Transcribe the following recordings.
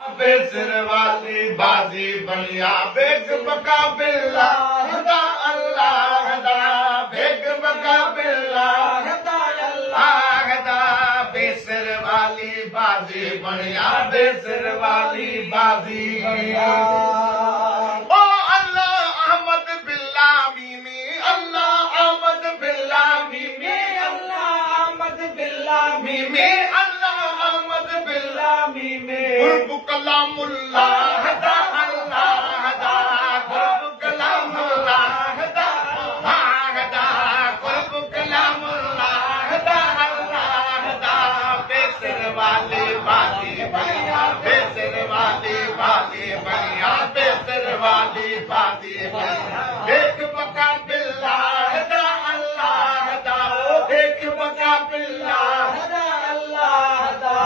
बेसर वाली बाजी बनिया बेग बका बिल्ला हदा अल्लाह हदा बेग बका बिल्ला हदा अल्लाह हदा बेसर वाली बाजी बनिया बेसर वाली बाजी ओ अल्लाह अहमद बिल्ला मीमी अल्लाह अहमद बिल्ला मीमी अल्लाह अहमद बिल्ला मीमी अल्लाह अहमद बिल्ला मीमी कुर्ब कलामुल्लाह हदा अल्लाह हदा कुर्ब कलामुल्लाह हदा हदा कुर्ब कलामुल्लाह हदा अल्लाह हदा बेसर वाली बाजी बनिया बेसर वाली बाजी बनिया बेसर वाली बाजी बनिया एक बका बिल्ला हदा अल्लाह हदा एक बका बिल्ला हदा अल्लाह हदा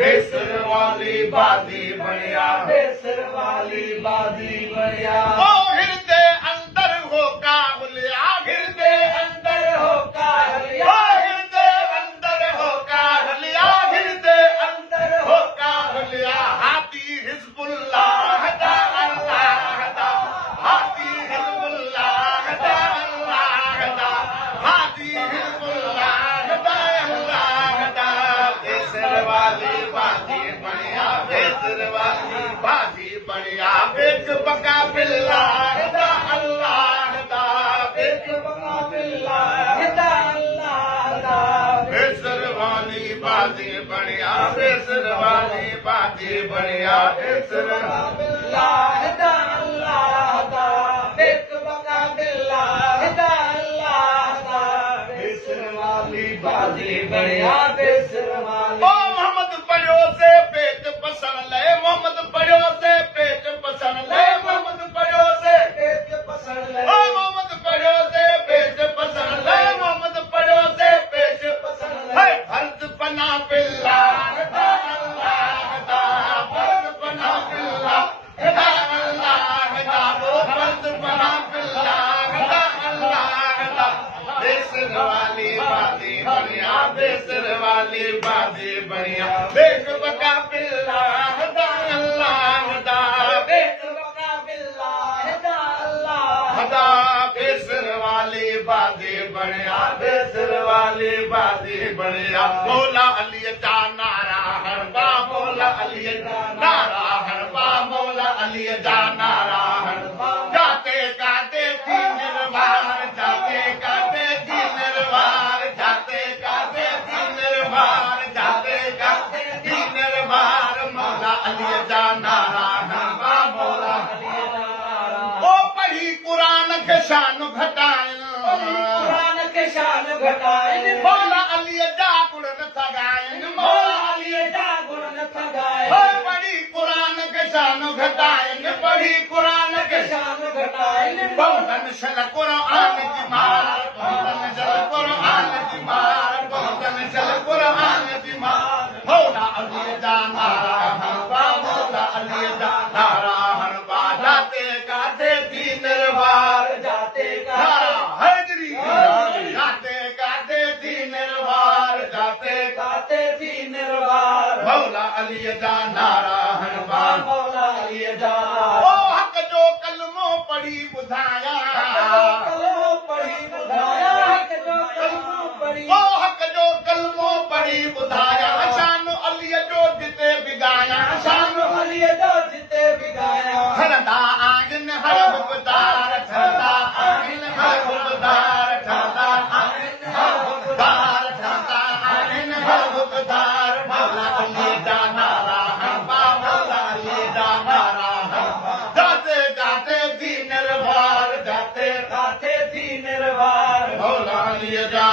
बेसर वाली बाजी बनिया बेसर वाली बाजी बनिया ओ हृदय अंदर हो काबुलिया हृदय अंदर हो काबुलिया हृदय अंदर हो काबुलिया हृदय अंदर हो काबुलिया हाथी हिजबुल्लाह हदा अल्लाह हदा हाथी हिजबुल्लाह हदा अल्लाह हदा हाथी हिजबुल्लाह हदा अल्लाह हदा बेसर वाली बाजी बनिया बेसर वाली बाजी बनिया बेग बका बिल्ला हदा अल्लाह हदा बेग बका बिल्ला हदा अल्लाह हदा बेसर वाली बाजी बनिया बेसर वाली बाजी बनिया बेसर बिल्ला हदा अल्लाह हदा बेग बका बिल्ला हदा अल्लाह हदा बेसर वाली बाजी बनिया बेसर वाली ओ मोहम्मद पढ़ो से पेट पसंद ले मोहम्मद पढ़ो से पेट पसंद ले मोहम्मद पढ़ो से पेट पसंद ले ओ मोहम्मद पढ़ो से पेट पसंद ले मोहम्मद पढ़ो से पेट पसंद ले फर्ज पना बिल्ला हदा अल्लाह हदा फर्ज पना बिल्ला हदा अल्लाह हदा वो फर्ज पना बिल्ला हदा अल्लाह हदा बेसर वाली बाजी बनिया बेसर वाली बाजी बनिया बेग बका बिल्ला हदा अल्लाह हदा बेग बका बिल्ला हदा अल्लाह हदा बेसर वाली बाजी बनिया बेसर वाली बाजी बनिया मौला अली जा नारा हरबा मौला अली जा नारा हरबा मौला अली जा नारा हरबा जाते गाते थी निर्वाण जाते गाते थी निर्वाण जाते गाते थी निर्वाण जाते गाते थी निर्वाण मौला अली जा नारा हरबा मौला अली जा नारा ओ पढ़ी कुरान के शान घटाए कुरान के शान घटाए मौला अली जा गुण न थगाए मौला अली जा गुण न थगाए ओ पढ़ी कुरान के शान घटाए पढ़ी कुरान के शान घटाए बहुतन सल कुरान की मार बहुतन सल कुरान की मार बहुतन सल कुरान की मार मौला अली जा नारा हरबा मौला अली जा नारा हरबा जाते गाते थी निर्वार जाते नारा हैदरी जाते गाते थी निर्वार जाते गाते थी निर्वार मौला अली जा नारा हरबा मौला अली जा ओ हक जो कलमो पढ़ी बुधाया कलमो पढ़ी बुधाया हक जो कलमो पढ़ी ओ हक जो कलमो पढ़ी बुधाया शान अली जो जिते बिगाया शान अली जो जिते बिगाया हरदा आगिन हर हुबदार ठरदा आगिन हर हुबदार ठरदा आगिन हर हुबदार ठरदा आगिन हर हुबदार मौला अली जा नारा हरबा मौला अली जा नारा हरबा जाते गाते थी निर्वार जाते गाते थी निर्वार मौला अली जा